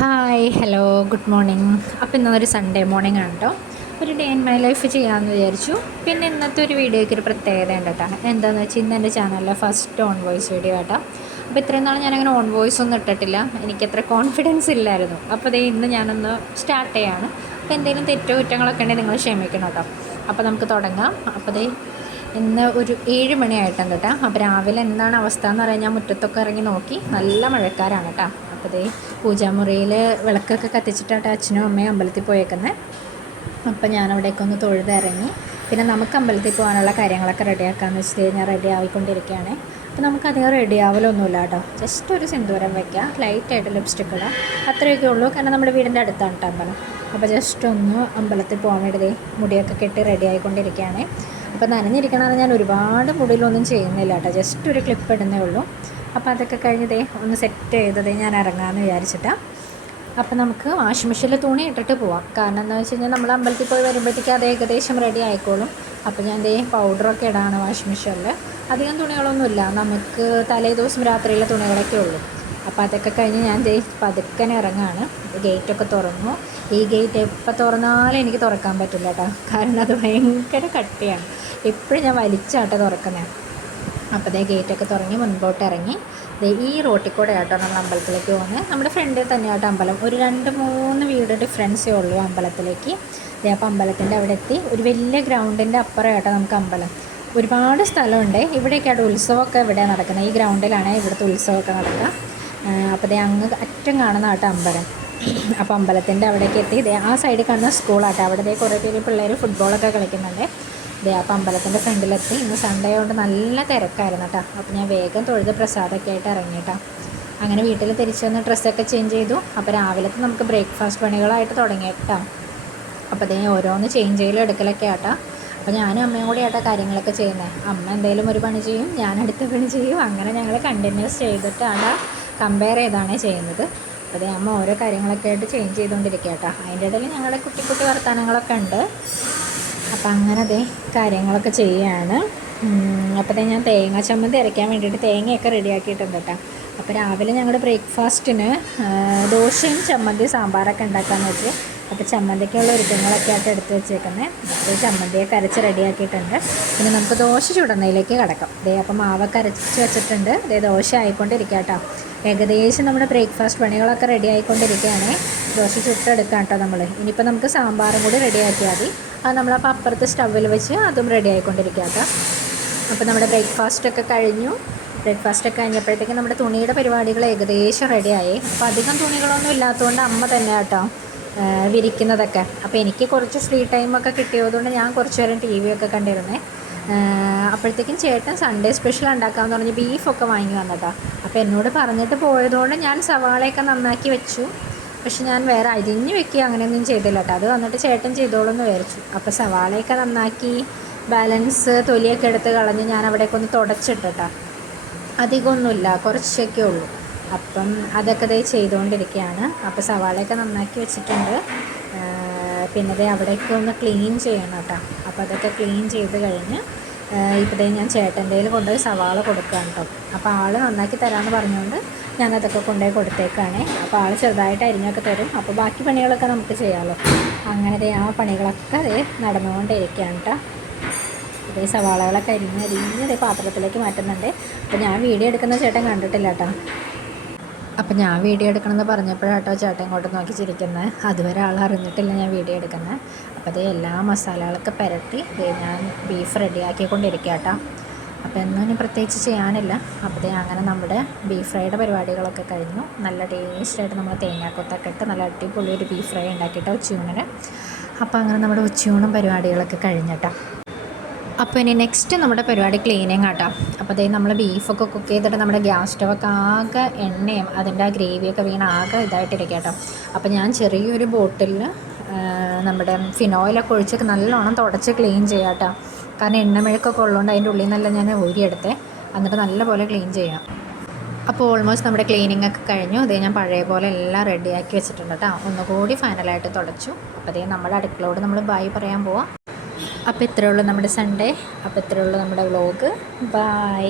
Hi hello good morning. അപ്പോൾ ഇന്നൊരു Sunday morning ആണ് കേട്ടോ. ഒരു ഡേ ഇൻ മൈ ലൈഫ് ചെയ്യാമെന്ന് വിചാരിച്ചു. പിന്നെ ഇന്നത്തെ ഒരു വീഡിയോയ്ക്ക് ഒരു പ്രത്യേകത ഉണ്ട് കേട്ടോ. എന്താണെന്ന് വെച്ചാൽ ഇന്ന് എൻ്റെ ചാനലിലെ ഫസ്റ്റ് ഓൺ വോയിസ് വീഡിയോ കേട്ടോ. അപ്പോൾ ഇത്രയും നാൾ ഞാനങ്ങനെ ഓൺ വോയിസ് ഒന്നും ഇട്ടിട്ടില്ല, എനിക്കത്ര കോൺഫിഡൻസ് ഇല്ലായിരുന്നു. അപ്പോൾ അതേ ഇന്ന് ഞാനൊന്ന് സ്റ്റാർട്ട് ചെയ്യാണ്. അപ്പോൾ എന്തെങ്കിലും തെറ്റോ കുറ്റങ്ങളൊക്കെ ഉണ്ടെങ്കിൽ നിങ്ങൾ ക്ഷമിക്കണം കേട്ടോ. അപ്പോൾ നമുക്ക് തുടങ്ങാം. അപ്പോൾ അതേ ഇന്ന് ഒരു 7 മണിയായിട്ടുണ്ട് കേട്ടോ. അപ്പോൾ രാവിലെ എന്താണ് അവസ്ഥ എന്ന് പറയാൻ ഞാൻ മുറ്റത്തൊക്കെ ഇറങ്ങി നോക്കി, നല്ല മഴക്കാരാണ് കേട്ടോ. അപ്പോൾ ദേ പൂജാമുറിയിൽ വിളക്കൊക്കെ കത്തിച്ചിട്ടാണ് അച്ഛനും അമ്മയും അമ്പലത്തിൽ പോയേക്കുന്നത്. അപ്പോൾ ഞാൻ അവിടേക്ക് ഒന്ന് തൊഴുതിറങ്ങി. പിന്നെ നമുക്ക് അമ്പലത്തിൽ പോകാനുള്ള കാര്യങ്ങളൊക്കെ റെഡിയാക്കാമെന്ന് വെച്ചിട്ട് ഞാൻ റെഡി ആയിക്കൊണ്ടിരിക്കുകയാണ്. അപ്പോൾ നമുക്കധികം റെഡി ആവലൊന്നുമില്ല കേട്ടോ. ജസ്റ്റ് ഒരു സിന്ദൂരം വയ്ക്കുക, ലൈറ്റായിട്ട് ലിപ്സ്റ്റിക് ഇടുക, അത്രയൊക്കെ ഉള്ളൂ. കാരണം നമ്മുടെ വീടിൻ്റെ അടുത്താണ് കേട്ടോ അമ്പലം. അപ്പോൾ ജസ്റ്റ് ഒന്ന് അമ്പലത്തിൽ പോകാൻ വേണ്ടി മുടിയൊക്കെ കെട്ടി റെഡി ആയിക്കൊണ്ടിരിക്കുകയാണ്. അപ്പോൾ നനഞ്ഞിരിക്കണമെന്ന് ഞാൻ ഒരുപാട് മുടിയിലൊന്നും ചെയ്യുന്നില്ല കേട്ടോ, ജസ്റ്റ് ഒരു ക്ലിപ്പ് ഇടുന്നേ ഉള്ളൂ. അപ്പോൾ അതൊക്കെ കഴിഞ്ഞതേ ഒന്ന് സെറ്റ് ചെയ്തതേ ഞാൻ ഇറങ്ങാമെന്ന് വിചാരിച്ചിട്ടാണ്. അപ്പോൾ നമുക്ക് വാഷിംഗ് മെഷീനിൽ തുണി ഇട്ടിട്ട് പോവാം. കാരണം എന്താണെന്ന് വെച്ച് കഴിഞ്ഞാൽ നമ്മൾ അമ്പലത്തിൽ പോയി വരുമ്പോഴത്തേക്ക് അത് ഏകദേശം റെഡി ആയിക്കോളും. അപ്പോൾ ഞാൻ പൗഡറൊക്കെ ഇടാണ് വാഷിംഗ് മെഷീനിൽ. അധികം തുണികളൊന്നുമില്ല, നമുക്ക് തലേ ദിവസം രാത്രിയിലെ തുണികളൊക്കെ ഉള്ളൂ. അപ്പോൾ അതൊക്കെ കഴിഞ്ഞ് ഞാൻ പതുക്കനെ ഇറങ്ങാണ്. ഗേറ്റൊക്കെ തുറന്നു. ഈ ഗേറ്റ് എപ്പോൾ തുറന്നാലും എനിക്ക് തുറക്കാൻ പറ്റില്ല കേട്ടോ, കാരണം അത് ഭയങ്കര കട്ടിയാണ്. എപ്പോഴും ഞാൻ വലിച്ചാട്ടെ തുറക്കുന്നത്. അപ്പോൾ ഗേറ്റൊക്കെ തുറങ്ങി മുൻപോട്ട് ഇറങ്ങി ഈ റോട്ടിൽ കൂടെ ആട്ടോ നമ്മൾ അമ്പലത്തിലേക്ക് പോകുന്നത്. നമ്മുടെ ഫ്രണ്ടിൽ തന്നെയാട്ടോ അമ്പലം, ഒരു 2-3 വീട് ഡിഫറൻസേ ഉള്ളൂ അമ്പലത്തിലേക്ക്. അപ്പോൾ അമ്പലത്തിൻ്റെ അവിടെ എത്തി. ഒരു വലിയ ഗ്രൗണ്ടിൻ്റെ അപ്പുറമായിട്ടോ നമുക്ക് അമ്പലം. ഒരുപാട് സ്ഥലമുണ്ട്. ഇവിടെയൊക്കെയാണ് ഉത്സവമൊക്കെ ഇവിടെ നടക്കുന്നത്. ഈ ഗ്രൗണ്ടിലാണ് ഇവിടുത്തെ ഉത്സവമൊക്കെ നടക്കുക. അപ്പോൾ അങ്ങ് അറ്റം കാണുന്ന ആട്ടോ അമ്പലം. അപ്പോൾ അമ്പലത്തിൻ്റെ അവിടേക്ക് എത്തി. ആ സൈഡിൽ കാണുന്ന സ്കൂളാട്ടോ. അവിടെ കുറേ പേര് പിള്ളേർ ഫുട്ബോളൊക്കെ കളിക്കുന്നുണ്ട്. അപ്പോൾ അമ്പലത്തിൻ്റെ ഫ്രണ്ടിലെത്തി. ഇന്ന് സൺഡേ കൊണ്ട് നല്ല തിരക്കായിരുന്നു കേട്ടോ. അപ്പോൾ ഞാൻ വേഗം തൊഴുത് പ്രസാദമൊക്കെ ആയിട്ട് ഇറങ്ങിയിട്ടോ. അങ്ങനെ വീട്ടിൽ തിരിച്ചു വന്ന് ഡ്രസ്സൊക്കെ ചേഞ്ച് ചെയ്തു. അപ്പോൾ രാവിലത്തെ നമുക്ക് ബ്രേക്ക്ഫാസ്റ്റ് പണികളായിട്ട് തുടങ്ങിയിട്ടോ. അപ്പോൾ ഓരോന്ന് ചേഞ്ച് ചെയ്യലും എടുക്കലൊക്കെ ആട്ടോ. അപ്പോൾ ഞാനും അമ്മയും കൂടി ആട്ടോ കാര്യങ്ങളൊക്കെ ചെയ്യുന്നത്. അമ്മ എന്തെങ്കിലും ഒരു പണി ചെയ്യും, ഞാൻ അടുത്ത പണി ചെയ്യും. അങ്ങനെ ഞങ്ങൾ കണ്ടിന്യൂസ് ചെയ്തിട്ടാണ് കമ്പയർ ചെയ്താണ് ചെയ്യുന്നത്. അപ്പോൾ അമ്മ ഓരോ കാര്യങ്ങളൊക്കെ ആയിട്ട് ചേഞ്ച് ചെയ്തുകൊണ്ടിരിക്കുക കേട്ടോ. അതിൻ്റെ ഇടയിൽ ഞങ്ങളുടെ കുട്ടി കുട്ടി വർത്തമാനങ്ങളൊക്കെ ഉണ്ട്. അപ്പം അങ്ങനെ കാര്യങ്ങളൊക്കെ ചെയ്യുകയാണ്. അപ്പോൾ ഞാൻ തേങ്ങ ചമ്മന്തി അരയ്ക്കാൻ വേണ്ടിയിട്ട് തേങ്ങയൊക്കെ റെഡിയാക്കിയിട്ടുണ്ട് കേട്ടോ. അപ്പോൾ രാവിലെ ഞങ്ങളുടെ ബ്രേക്ക്ഫാസ്റ്റിന് ദോശയും ചമ്മന്തി സാമ്പാറൊക്കെ ഉണ്ടാക്കാമെന്ന് വെച്ച്. അപ്പോൾ ചമ്മന്തിക്കുള്ള ഒരുക്കങ്ങളൊക്കെ ആയിട്ട് എടുത്ത് വെച്ചേക്കുന്നത്. അപ്പോൾ ചമ്മന്തിയൊക്കെ അരച്ച് റെഡിയാക്കിയിട്ടുണ്ട്. പിന്നെ നമുക്ക് ദോശ ചുടുന്നതിലേക്ക് കിടക്കാം. അപ്പോൾ മാവൊക്കെ അരച്ച് വെച്ചിട്ടുണ്ട്. ദോശ ആയിക്കൊണ്ടിരിക്കുക കേട്ടോ. ഏകദേശം നമ്മുടെ ബ്രേക്ക്ഫാസ്റ്റ് പണികളൊക്കെ റെഡി ആയിക്കൊണ്ടിരിക്കുകയാണ്. ദോശ ചുട്ടെടുക്കാം കേട്ടോ നമ്മൾ. ഇനിയിപ്പോൾ നമുക്ക് സാമ്പാറും കൂടി റെഡിയാക്കിയാൽ മതി. അത് നമ്മളപ്പോൾ അപ്പുറത്ത് സ്റ്റൗവിൽ വെച്ച് അതും റെഡി ആയിക്കൊണ്ടിരിക്കുക കേട്ടോ. അപ്പോൾ നമ്മുടെ ബ്രേക്ക്ഫാസ്റ്റൊക്കെ കഴിഞ്ഞു. ബ്രേക്ക്ഫാസ്റ്റൊക്കെ കഴിഞ്ഞപ്പോഴത്തേക്കും നമ്മുടെ തുണിയുടെ പരിപാടികൾ ഏകദേശം റെഡിയായി. അപ്പോൾ അധികം തുണികളൊന്നും ഇല്ലാത്തതുകൊണ്ട് അമ്മ തന്നെ കേട്ടോ വിരിക്കുന്നതൊക്കെ. അപ്പോൾ എനിക്ക് കുറച്ച് ഫ്രീ ടൈമൊക്കെ കിട്ടിയതുകൊണ്ട് ഞാൻ കുറച്ച് നേരം TV ഒക്കെ കണ്ടിരുന്നേ. അപ്പോഴത്തേക്കും ചേട്ടൻ സൺഡേ സ്പെഷ്യൽ ഉണ്ടാക്കാമെന്ന് പറഞ്ഞ് ബീഫൊക്കെ വാങ്ങി വന്നതാ. അപ്പോൾ എന്നോട് പറഞ്ഞിട്ട് പോയതുകൊണ്ട് ഞാൻ സവാളയൊക്കെ നന്നാക്കി വെച്ചു. പക്ഷെ ഞാൻ വേറെ അരിഞ്ഞ് വെക്കുക അങ്ങനെയൊന്നും ചെയ്തില്ല കേട്ടോ. അത് വന്നിട്ട് ചേട്ടൻ ചെയ്തോളൂ എന്ന് വിചാരിച്ചു. അപ്പോൾ സവാളയൊക്കെ നന്നാക്കി ബാലൻസ് തൊലിയൊക്കെ എടുത്ത് കളഞ്ഞ് ഞാൻ അവിടേക്ക് ഒന്ന് തുടച്ചിട്ടോ. അധികമൊന്നുമില്ല, കുറച്ചൊക്കെ ഉള്ളൂ. അപ്പം അതൊക്കെ ചെയ്തുകൊണ്ടിരിക്കുകയാണ്. അപ്പോൾ സവാളയൊക്കെ നന്നാക്കി വെച്ചിട്ടുണ്ട്. പിന്നെ അവിടേക്ക് ഒന്ന് ക്ലീൻ ചെയ്യണം കേട്ടോ. അപ്പോൾ അതൊക്കെ ക്ലീൻ ചെയ്ത് കഴിഞ്ഞ് ഇപ്പോൾ ഞാൻ ചേട്ടൻ്റെ കയ്യിൽ കൊണ്ടുപോയി സവാള കൊടുക്കുകയാണ് കേട്ടോ. അപ്പോൾ ആൾ നന്നാക്കി തരാമെന്ന് പറഞ്ഞുകൊണ്ട് ഞാനതൊക്കെ കൊണ്ടുപോയി കൊടുത്തേക്കാണ്. അപ്പോൾ ആൾ ചെറുതായിട്ട് അരിഞ്ഞൊക്കെ തരും. അപ്പോൾ ബാക്കി പണികളൊക്കെ നമുക്ക് ചെയ്യാമല്ലോ. അങ്ങനെ ആ പണികളൊക്കെ നടന്നുകൊണ്ടിരിക്കുകയാണ് കേട്ടോ. സവാളകളൊക്കെ അരിഞ്ഞ് പാത്രത്തിലേക്ക് മാറ്റുന്നുണ്ട്. അപ്പോൾ ഞാൻ വീഡിയോ എടുക്കുന്ന ചേട്ടൻ കണ്ടിട്ടില്ല കേട്ടോ. അപ്പോൾ ഞാൻ വീഡിയോ എടുക്കണമെന്ന് പറഞ്ഞപ്പോഴാട്ടോ ചേട്ടൻ ഇങ്ങോട്ട് നോക്കി ചിരിക്കുന്നത്. അതുവരെ ആൾ അറിഞ്ഞിട്ടില്ല ഞാൻ വീഡിയോ എടുക്കുന്നത്. അപ്പോൾ എല്ലാ മസാലകളൊക്കെ പുരട്ടി ഞാൻ ബീഫ് റെഡിയാക്കിക്കൊണ്ടിരിക്കുക കേട്ടോ. അപ്പോൾ ഒന്നും പ്രത്യേകിച്ച് ചെയ്യാനില്ല. അപ്പോൾ അങ്ങനെ നമ്മുടെ ബീഫ് ഫ്രൈയുടെ പരിപാടികളൊക്കെ കഴിഞ്ഞു. നല്ല ടേസ്റ്റായിട്ട് നമ്മൾ തേങ്ങാക്കൊത്തൊക്കെ ഇട്ട് നല്ല അടിപൊളി ഒരു ബീഫ് ഫ്രൈ ഉണ്ടാക്കിയിട്ട് ഉച്ചയൂണിന്. അപ്പോൾ അങ്ങനെ നമ്മുടെ ഉച്ചയൂണും പരിപാടികളൊക്കെ കഴിഞ്ഞിട്ടോ. അപ്പോൾ ഇനി നെക്സ്റ്റ് നമ്മുടെ പരിപാടി ക്ലീനിങ് ആട്ടോ. അപ്പോൾ നമ്മൾ ബീഫൊക്കെ കുക്ക് ചെയ്തിട്ട് നമ്മുടെ ഗ്യാസ് സ്റ്റവൊക്കെ ആകെ എണ്ണയും അതിൻ്റെ ആ ഗ്രേവിയൊക്കെ വീണ് ആകെ ഇതായിട്ടിരിക്കുക കേട്ടോ. അപ്പോൾ ഞാൻ ചെറിയൊരു ബോട്ടിലിൽ നമ്മുടെ ഫിനോയിലൊക്കെ ഒഴിച്ച് നല്ലോണം തുടച്ച് ക്ലീൻ ചെയ്യാം കേട്ടോ. കാരണം എണ്ണമെഴുക്കൊക്കെ ഉള്ളതുകൊണ്ട് അതിൻ്റെ ഉള്ളിൽ നിന്നെല്ലാം ഞാൻ ഊരിയെടുത്തേ. എന്നിട്ട് നല്ലപോലെ ക്ലീൻ ചെയ്യാം. അപ്പോൾ ഓൾമോസ്റ്റ് നമ്മുടെ ക്ലീനിങ് ഒക്കെ കഴിഞ്ഞു. ഞാൻ പഴയ പോലെ എല്ലാം റെഡിയാക്കി വെച്ചിട്ടുണ്ട് കേട്ടോ. ഒന്നുകൂടി ഫൈനലായിട്ട് തുടച്ചു. അപ്പോൾ നമ്മുടെ അടുക്കളയോട് നമ്മൾ ബൈ പറയാൻ പോവാം. അപ്പോൾ ഇത്രയേ ഉള്ളൂ നമ്മുടെ സൺഡേ. അപ്പോൾ ഇത്രയേ ഉള്ളൂ നമ്മുടെ വ്ളോഗ്. ബൈ.